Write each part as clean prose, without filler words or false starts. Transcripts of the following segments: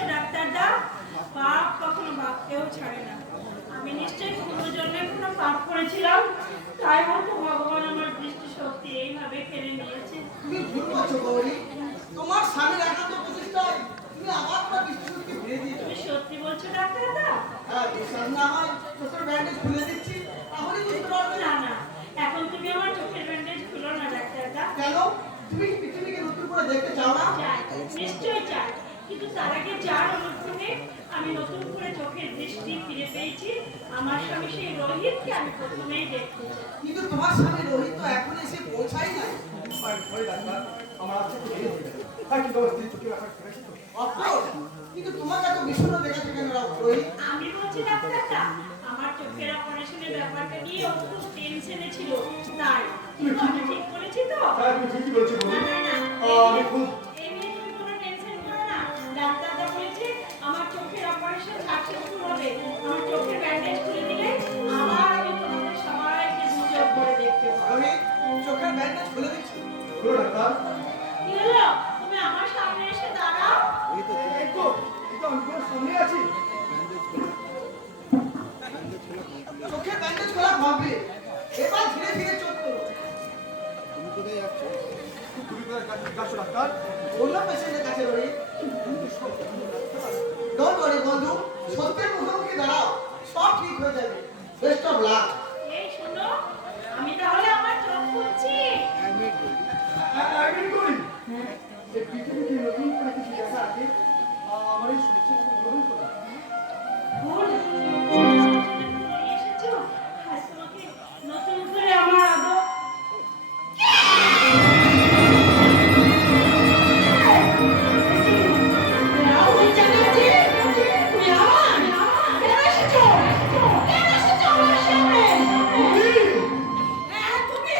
দেখেছো ডাক্তারদা, পাপ কখনো বাপকেও ছাড়ে না। আমি নিশ্চয়ই পূর্বজন্মে কোনো পাপ করেছিলাম, তাই হয়তো ভগবান আমার দৃষ্টি শক্তি এইভাবে কেড়ে নিয়েছে। তুমি ভুল করছো গৌরী, তোমার স্বামীর একান্ত প্রতিষ্ঠায় তুমি আবার তোমার দৃষ্টিশক্তি ফিরে দিয়েছো। তুমি সত্যি বলছো ডাক্তারদা? হ্যাঁ, বিশ্বাস না হয় চোখের ব্যান্ডেজ খুলে দিচ্ছি, তাহলেই বুঝতে পারবে। না না, এখন তুমি আমার চোখের ব্যান্ডেজ খুলো না ডাক্তারদা। কেন? তুমি কি পৃথিবীকে নতুন করে দেখতে চাও না? চাই, নিশ্চয়ই চাই, কিন্তু তার আগে যার অনুগ্রহে আমি নতুন করে চোখের দৃষ্টি ফিরে পেয়েছি, আমার স্বামী সেই রোহিতকে আমি প্রথমেই দেখতে চাই। কিন্তু তোমার স্বামী রোহিত তো এখন এসে পৌঁছাই নাই। আমার আজকে একটু দেরি হয়ে যাবে। হ্যাঁ, কিন্তু আমার স্ত্রী চোখে ব্যাপার করেছে তো। অফকোর্স, কিন্তু তোমাকে এত বিষণ্ণ দেখাচ্ছে কেন রোহিত? আমি বলছি ডাক্তারটা, আমার চোখের অপারেশনের ব্যাপারটা নিয়ে ও খুব টেনশনে ছিল, তাই। কিন্তু আমি ঠিক করেছি তো? হ্যাঁ, তুমি ঠিকই বলছো না বৌদি। না না, আমি খুব এই নিয়ে তুমি কোনো টেনশন করো না। ডাক্তারটা বলেছে আমার চোখের অপারেশন সাকসেসফুল হবে। আমার চোখের ব্যান্ডেজ খুলে দিলে আবার আমি তোমাদের সবাইকে সুযোগ করে দেখতে পাবো। রোহিত, চোখের ব্যান্ডেজ খুলে দিচ্ছি। বলো ডাক্তার। কি হলো? তুমি আমার সামনে এসে দাঁড়াও। এই তো আমি তোমার সামনে আছি। চোখের ব্যান্ডেজ খোলা কমপ্লিট, এবার ধীরে ধীরে চোখ তোলো। তুমি কোথায় যাচ্ছো ডাক্তার? অন্য পেশেন্টের কাছে রোহিত। ডোন্ট ওয়ারি বন্ধু, সত্যের মুখোমুখি দাঁড়াও, সব ঠিক হয়ে যাবে। Best of luck. এই শোনো, আমি তাহলে আমার চোখ খুলছি। আমি করি। এই পৃথিবীকে নতুন করে কিছু দেখার আগে আমার এই শুভেচ্ছা গ্রহণ করো। ভুল নিয়ে এসেছো, আজ তোমাকে নতুন করে আমার আদর। রাহুল চ্যাটার্জি, তুমি আমার কেন এসেছো? কেন এসেছো আমার সামনে? হ্যাঁ, তুমি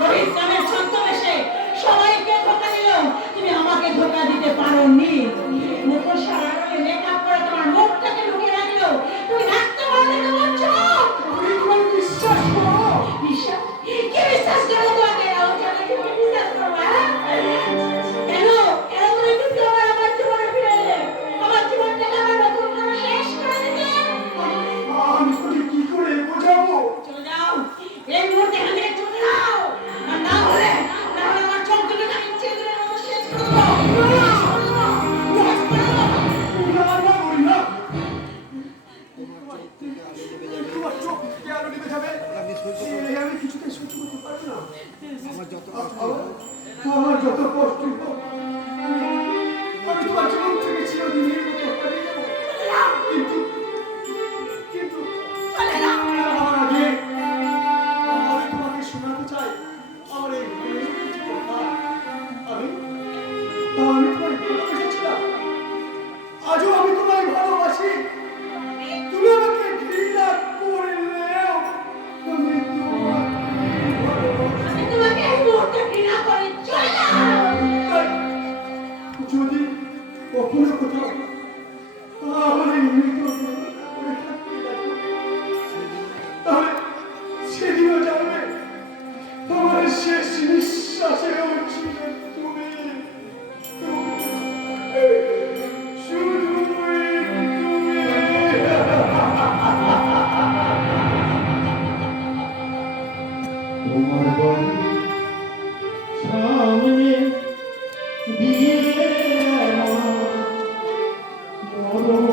রোহিত নামের ছদ্মবেশে সবাইকে ধোঁকা দিল, তুমি আমাকে ধোঁকা দিতে পারোনি। মুখোশ সারা রঙে মেকআপ করে তোমার মুখটাকে ঢুকে রাখলো, তুমি রাখতে পারলে তোমার চোখ। তুমি তোমার বিশ্বাস করো। বিশ্বাস? কি বিশ্বাস করবো তোমাকে? রাহুল চ্যাটার্জি, তুমি বিশ্বাস করবো? হ্যাঁ? কেন তুমি কিন্তু আমার জীবনে ফিরে এলে, আমার জীবনটাকে আবার নতুন করে শেষ করে দিলে। আমি তোকে কি করে বোঝাবো? চলে যাও, এই মুহূর্তে এখান থেকে চলে যাও, আর না হলে আমার চোখ দুটোকে আমি চিরদিনের মতো শেষ করে দেবো। শেষ করে দেবো, শেষ করে দেবো। না বলি না। তোমার চোখ থেকে আলো নিভে যাবে, আমি কিছুতেই সহ্য করতে পারবো না। আমার যত কষ্ট হোক, আমি তোমার জীবন থেকে চিরদিনের মতো হারিয়ে যাবো। কিন্তু চলে যাও। আমার আগে আমি তোমাকে শোনাতে চাই আমার এই মনের কিছু কথা। আমি তোমায় ভালোবেসেছিলাম, আজও আমি তোমায় ভালোবাসি। তুমি আমাকে ঘৃণা করলেও আমি আমি তোমাকে এই মুহূর্তে ঘৃণা করি, চলে যাও। যদি কখনো কোথাও আমার এই মৃত করে থাকতে দেখো, তাহলে সেদিনও জানবে আমার শেষ নিঃশ্বাসেও ছিল তুমি, শুধুই তুমি। তোমার বাড়ির সামনে দিয়ে আমার মরণ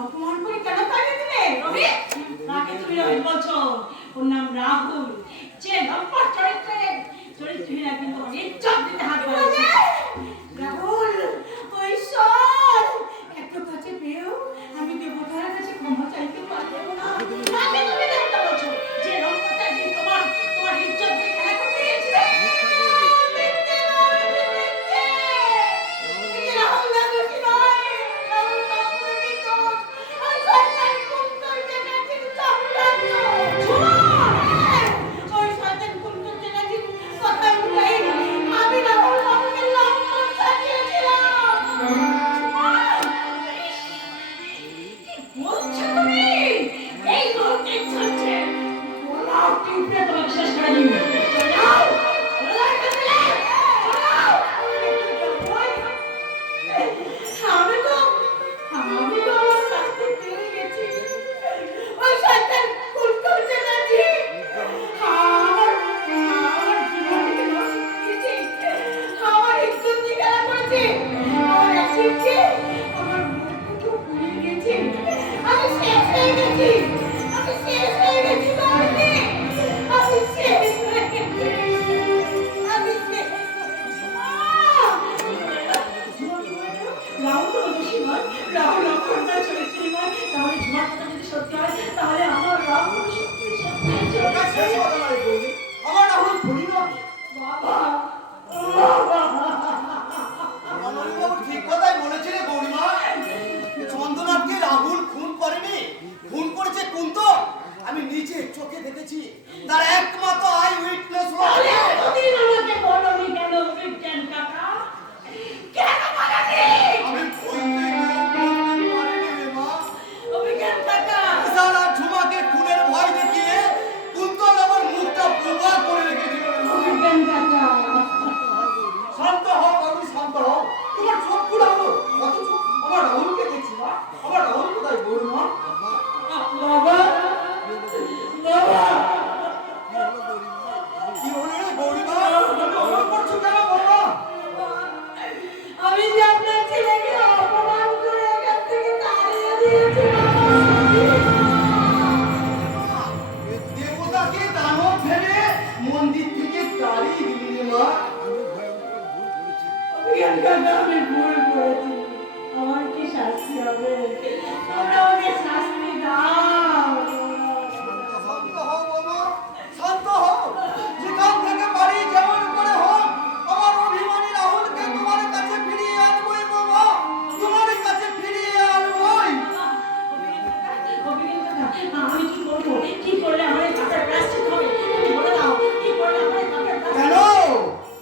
অপমান করে কেন তাড়িয়ে দিলে রোহিত? তাকে তুমি রোহিত বলছো? ওর নাম রাহুল। যে লম্পট চরিত্রহীন একদিন তোমার ইজ্জত দিতে হাত বাড়িয়েছে। রাহুল, ওই সর একটু কাছে পেয়েও আমি দেবতার কাছে ক্ষমা চাইতে পারবো না। তাকে তুমি দেবতা বলছো? যে লম্পট একদিন তোমার ইজ্জত দিয়ে খেলা করতে গিয়েছিলে। রাহুল না দোষী নয়, রাহুল কাপুরে নির্দোষ। ওই শয়তান কুন্তল চ্যাটার্জির চক্রান্ত। ওই শয়তান কুন্তল চ্যাটার্জির কথা অনুযায়ী আমি রাহুল বাবুকে লম্পট সাজিয়েছিলাম। কি বলছো তুমি? এই মুহূর্তে চলছে ওরাও টিপে তোমাকে শেষ করে দিবে। চলে যাও, চলে যাও এখান থেকে, চলে যাও। আমি তো আমার শাস্তি পেয়ে গেছি। ওই শয়তান কুন্তল চ্যাটার্জি আমার জীবনকে নষ্ট করেছে, আমার ইজ্জত নিয়ে খেলা করেছে, আমার অ্যাসিডকে আমার মুখটুকু পুড়িয়ে গেছে। আমি শেষ হয়ে গেছি, আমি শেষ হয়ে গেছি বাড়িতে, আমি শেষ হয়ে গেছি, আমি শেষ হয়ে গেছি। রাহুল কোনো দোষী নয়, রাহুল অক্ষরদার চরিত্রহীন নয়। তাহলে ঝুমার কথা যদি সত্যি হয়, তাহলে আমার রাহুল সত্যি সত্যি ওটা শেষ কথা নয় বৌদি, আমার রাহুল খুনি নয়। বাবা। রমণীবাবু ঠিক কথাই বলেছিলেন গৌরীমা। চন্দ্রনাথকে রাহুল খুন করেনি, খুন করেছে কুন্তল। আমি নিজে চোখে দেখেছি, তার একমাত্র আই উইটনেস তাহলে এতদিন আমাকে বলোনি কেন বিজ্ঞান কাকা? কেন বলোনি? আমি বলতে গিয়ে বলতে পারিনি রে মা। বিজ্ঞান কাকা, সারা ঝুমাকে খুনের ভয় দেখিয়ে কুন্তল আমার মুখটা বোবা করে রেখে দিল রে মা। বিজ্ঞান কাকা, শান্ত হও বাবু, শান্ত হও। তোমার চোখ পুরানো, অথচ আমার রাহুলকে দেখছি না। আমার রাহুল কোথায় গৌরীমা? বাবা, বাবা, কি হলো রে গৌরীমা? অপমান করছো কেন বাবা? আমি যে আপনার ছেলেকে অপমান করে এখান থেকে তাড়িয়ে দিয়েছি বাবা। দেবতাকে দানব ভেবে মন্দির থেকে তাড়িয়ে দিলি রে মা। বিজ্ঞান কাকা, আমি ভুল করেছি, আমার কি শাস্তি হবে? তোমরা আমাকে শাস্তি দাও। শান্ত হও বাবা, শান্ত হও। যেখান থেকে পারি যেমন করে হোক আমার অভিমানী রাহুলকে তোমার কাছে ফিরিয়ে আনবই বাবা, তোমার কাছে ফিরিয়ে আনবই। আমি কি করবো? কি করলে আমার এই পাপের প্রায়শ্চিত্ত হবে? তুমি বলে দাও, কি করলে আমার এই পাপের কেন? প্রায়শ্চিত্ত?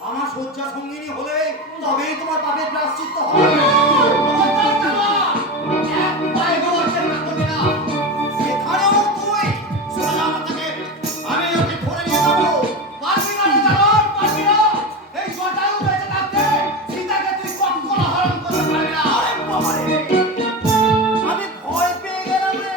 আমার শয্যা সঙ্গিনী হলে তবেই তোমার পাপের প্রায়শ্চিত্ত হবে। সেখানেও তুই চলে যা আমার থেকে। আমি ওকে ধরে নিয়ে যাবো। পারবি না রে জানোয়ার, পারবি না। এই জটায়ু বেঁচে থাকতে সীতাকে তুই কখনো হরণ করতে পারবি না। আরে বাবা রে, আমি ভয় পেয়ে গেলাম রে।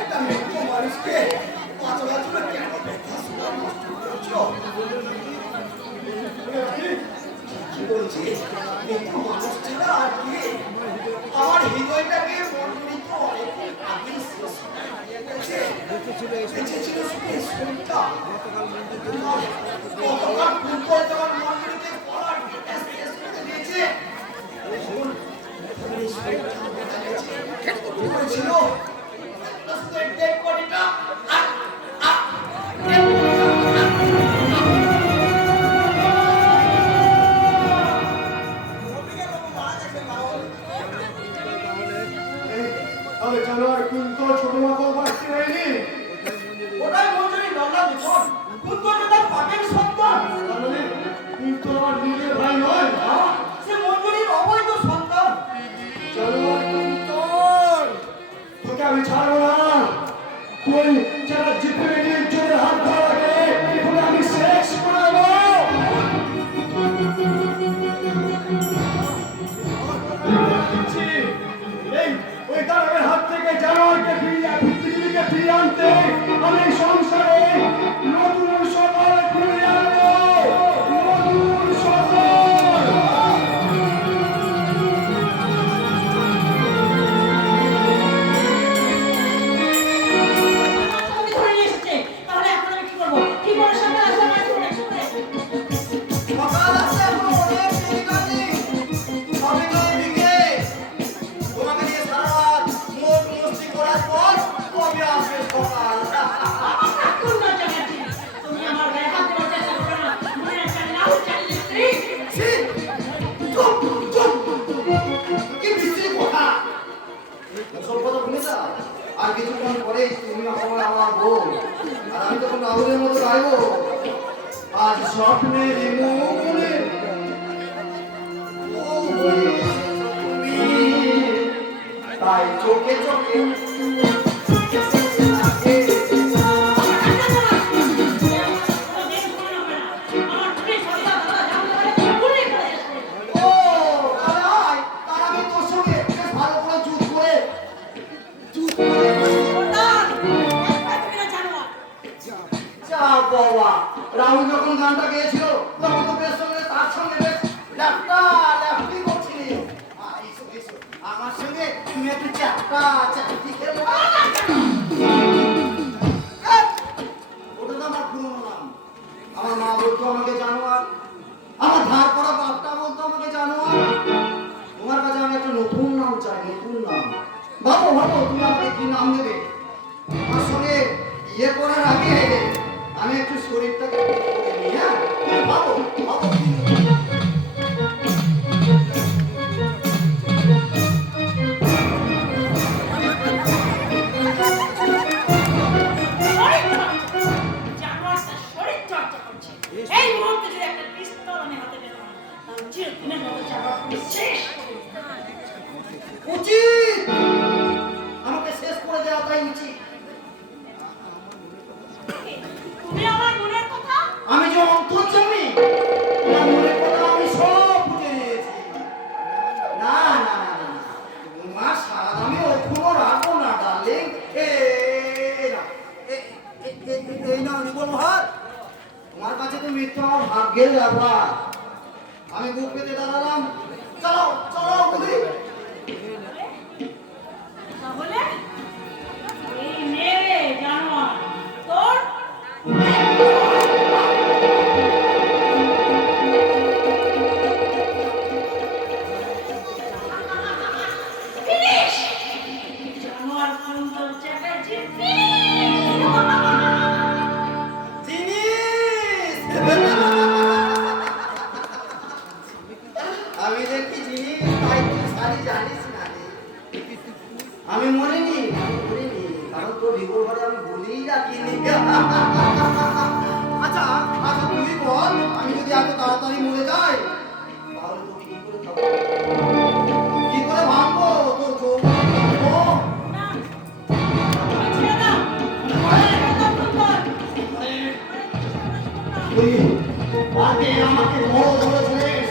একটা মৃত্যু মানুষকে বাঁচাবার জন্য কেন ব্যথা শোনা নষ্ট করছো? কি বলছি? মৃত্যু মানুষ ছাড়া আর কি? আমার হৃদয়টাকে মন্ডলিত অনেক আগেই শেষ হয়ে গেছে। বেঁচে ছিল শুধু এই শরীরটা। গতকাল ফুটবল যখন মন্ডলিতে গলার ফিটনেস শেষ করে দিয়েছে, এখন এই শরীরটা বেঁচে গেছে। কি করেছিল? শুধু এই dead bodyটা আর dead তাহলে জানোয়ার কুন্তল ছোট মা তো বাঁচতে হয়নি। ওটাই মঞ্জুরি লগ্না দূষণ। কুন্তলটা তার পাটের সন্তান। তাহলে কুন্তল আমার নিজের ভাই নয়। সে মঞ্জুরির অবৈধ সন্তান। জানোয়ার কুন্তল, তোকে আমি ছাড়বো না। তুই যারা জিতে গিয়ে জোরে হাত ধরা লাগে তোকে আমি শেষ করে দেবো। এই ওই দানবের হাত থেকে জানোয়ারকে পৃথিবীকে ফিরিয়ে আনতে আমি এই সংসারে নতুন সকাল ফিরে আনবো। নতুন সকাল। আমাকে ধরে নিয়ে এসেছে। তাহলে এখন আমি কি করবো? কি করে সামনে আসবো? আমার জীবনে একসাথে। সকাল আসতে এখনো অনেক দেরি কাটে। সবে তো এদিকে। তোমাকে নিয়ে সারা রাত মোট মস্তি করার পর কবে আসবে সকাল? কোন জায়গাটি? তুমি আমার গায়ে হাত দেওয়ার চেষ্টা করো না। মনে একটা নাও চালিয়ে দিচ্ছি। ছি! চুপ! চুপ! কি বিশ্রী কথা! ওসব কথা ভুলে যা। আর কিছুক্ষণ পরেই তুমি আমার বউ, আর আমি তখন রাহুলের মতো গাইবো। আজ স্বপ্নের মুখে ও হয়েছে তুমি, তাই চোখে চোখে ও আয়, তার আগে তোর সঙ্গে বেশ ভালো করে চুপ করে যা বাবা, রাহুল যখন গানটা গেয়েছিল তখন তো বেশ সঙ্গে তার সঙ্গে বেশ ল্যাপটি করছিলি। এসো এসো আমার সঙ্গে তুমি একটু চাপটি খেলো। ওটা তো আমার পুরনো নাম। আমার মা বলতো আমাকে জানোয়ার, আমার ধার করা বাপটা বলতো আমাকে জানোয়ার। তোমার কাছে আমি একটা নতুন নাম চাই, নতুন নাম। ভাবো ভাবো তুমি আমাকে কি নাম দেবে? আমার সঙ্গে ইয়ে করার আগে আমি একটু শরীরটাকে ঠিক করে নিই, হ্যাঁ? ভাবো ভাবো কি এই মুহূর্তে যদি একটা পিস্তল আমি হাতে পেতাম, তাহলে চিরদিনের মতো জানোয়ার শেষ করে দিতাম। উচিত, আমাকে শেষ করে দেওয়াটাই উচিত। তুমি আমার মনের কথা আমি যে অন্তর্যামী, আমার মনের কথা আমি সব বুঝে নিয়েছি। না না না না, তোমার সারা দামে ওখনো রাখো না ডার্লিং। এই না নিবল হাত, তোমার কাছে তো মৃত্যু আমার ভাগ্যের ব্যাপার। আমি বুক পেতে দাঁড়ালাম। চলো চলো বলি। তাহলে এই মেয়ে জানোয়ার তোর finish! জানোয়ার কুন্তল চ্যাটার্জি জিনিস আমি দেখি জিনিস, তাই তুই সারি জানিস না রে। আমি মরিনি, কারণ তোর রিভলভারে আমি বলেই রাখিনি। আচ্ছা আচ্ছা তুই বল, আমি যদি এত তাড়াতাড়ি মরে যাই তাহলে তোকে কি করে খাবো? কি করে ভাঙবো তোর যৌবন ভাঙবো? না ছেড়ে দাও কুন্তল তুই আগে আমাকে বড় ধরেছিস,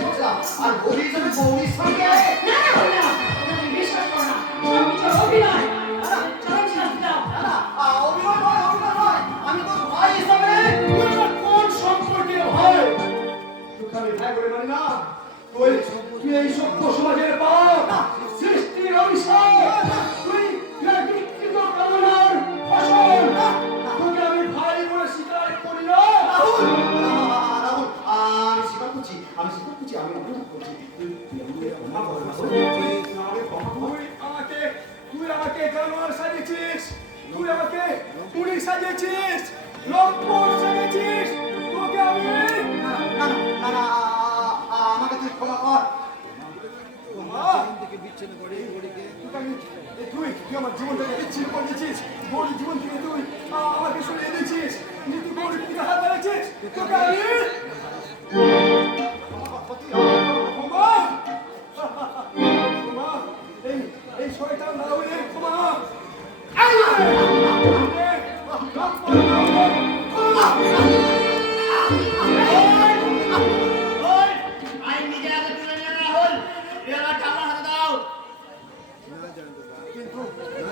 বলছিলাম আর বলি হিসেবে বৌদির সঙ্গে না না না তুমি বিশ্বাস করো না সব কিছু অভিনয় চলো শাস্তি দাও না না অভিনয় নয় আমি তো ভাই হিসাবে তুই আমার কোন সম্পর্কে হয় তোকে আমি ভাই বলে মানি না তুই এই সভ্য সমাজের পাপ সৃষ্টির অভিশাপ তুই বিকৃত কামনার ফসল তোকে আমি ভাই বলে স্বীকার করি না রাহুল আমি স্বীকার করছি আমি অপরাধ করছি তুই আমাকে জানোয়ার সাজিয়েছিস তুই আমাকে পুলিশ সাজিয়েছিস লম্পট সাজিয়েছিস তোকে আমি না আমাকে তুই ক্ষমা কর তুই আমার জীবন থেকে বিচ্ছিন্ন করে দিয়েছিস গরিব জীবন থেকে তুই আমাকে সরিয়ে দিয়েছিস কিন্তু তুই গরিব থেকে হাত বাড়াচ্ছিস তোকে আমি ক্ষমা ক্ষমা এই শয়তান রাহুলের ক্ষমা আইন নিজের হাতে তুলে নিয়ে রাহুল এবার টাকা হাতে দাও কিন্তু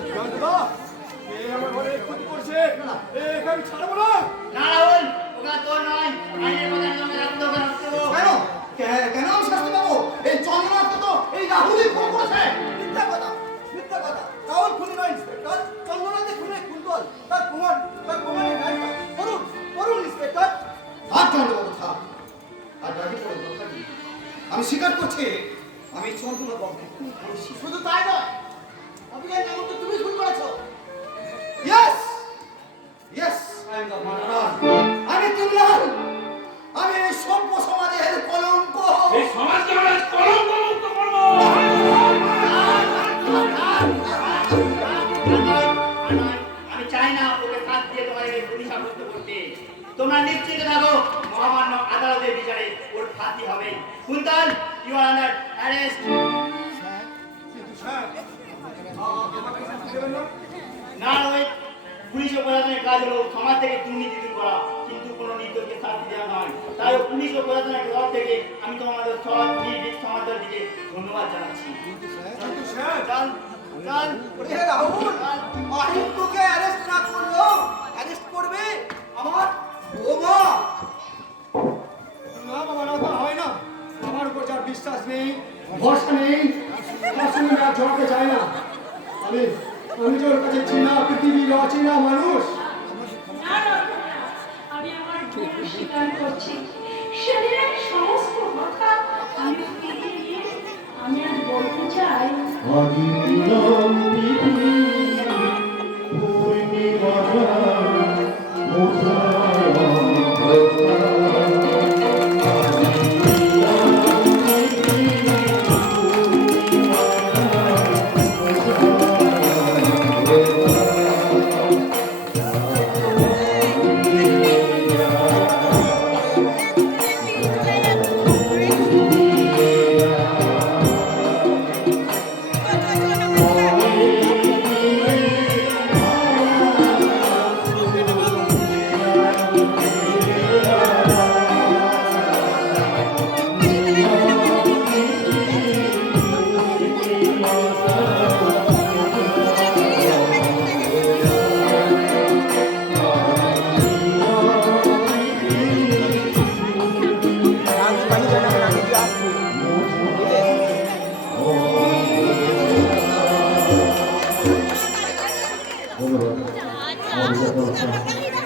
জানতা এ আমার ঘরে ক্ষতি করছে একে আমি ছাড়বো না না রাহুল ওটা তোর নয় আইনের কথা তোমাকে রাখতে হবে কেন আমি শাস্তি পাবো এই চন্দ্রনাথকে তো এই রাহুলই ফোন করেছে মিথ্যা কথা রাহুল খুনি নয় ইন্সপেক্টর চন্দ্রনাথের খুনে কুন্তল তার প্রমাণের রায়টা করুন ইন্সপেক্টর হাত চন্দ্রবাবু থাক আর রাজি করে দরকার নেই। আমি স্বীকার করছি আমি চন্দ্রনাথ বাবুকে খুন করেছি শুধু তাই নয় অভিযান যেমন তুমি খুন করেছো Yes, I am the murderer. আমি তুমলাল আমি এই সভ্য সমাজের কলঙ্ক এই সমাজকে আমরা কলঙ্ক মুক্ত করবো আমি চাই না ওকে সাথ দিয়ে তোমাকে খুনি সাব্যস্ত করতে তোমরা নিশ্চিত থাকো মহামান্য আদালতের বিচারে ওর ফাঁসি হবে Kuntal you are under arrest কিন্তু স্যার আমাকে শাস্তি দেবেন না না ওই পুলিশ ও প্রশাসনের কাজ হলো সমাজ থেকে দুর্নীতি দূর করা কিন্তু কোনো নির্দোষকে শাস্তি দেওয়া নয় তাই পুলিশ ও প্রশাসনের তরফ থেকে আমি তোমাদের সব নির্দিষ্ট সমাজের দিকে ধন্যবাদ জানাচ্ছি কিন্তু স্যার ওরে রাহুল আইন তোকে অ্যারেস্ট না করলেও অ্যারেস্ট করবে আমার বৌমা না বাবা না তা হয় না আমার উপর যার বিশ্বাস নেই ভরসা নেই তার সঙ্গে আর জড়াতে চাই না আমি যে ওর কাছে চিনা পৃথিবীর অচেনা মানুষ না দরকার না। আমি আমার ভুল স্বীকার করছি সেদিনের সমস্ত কথা আমি ফিরিয়ে নিয়ে আমি আজ বলতে চাই অদিন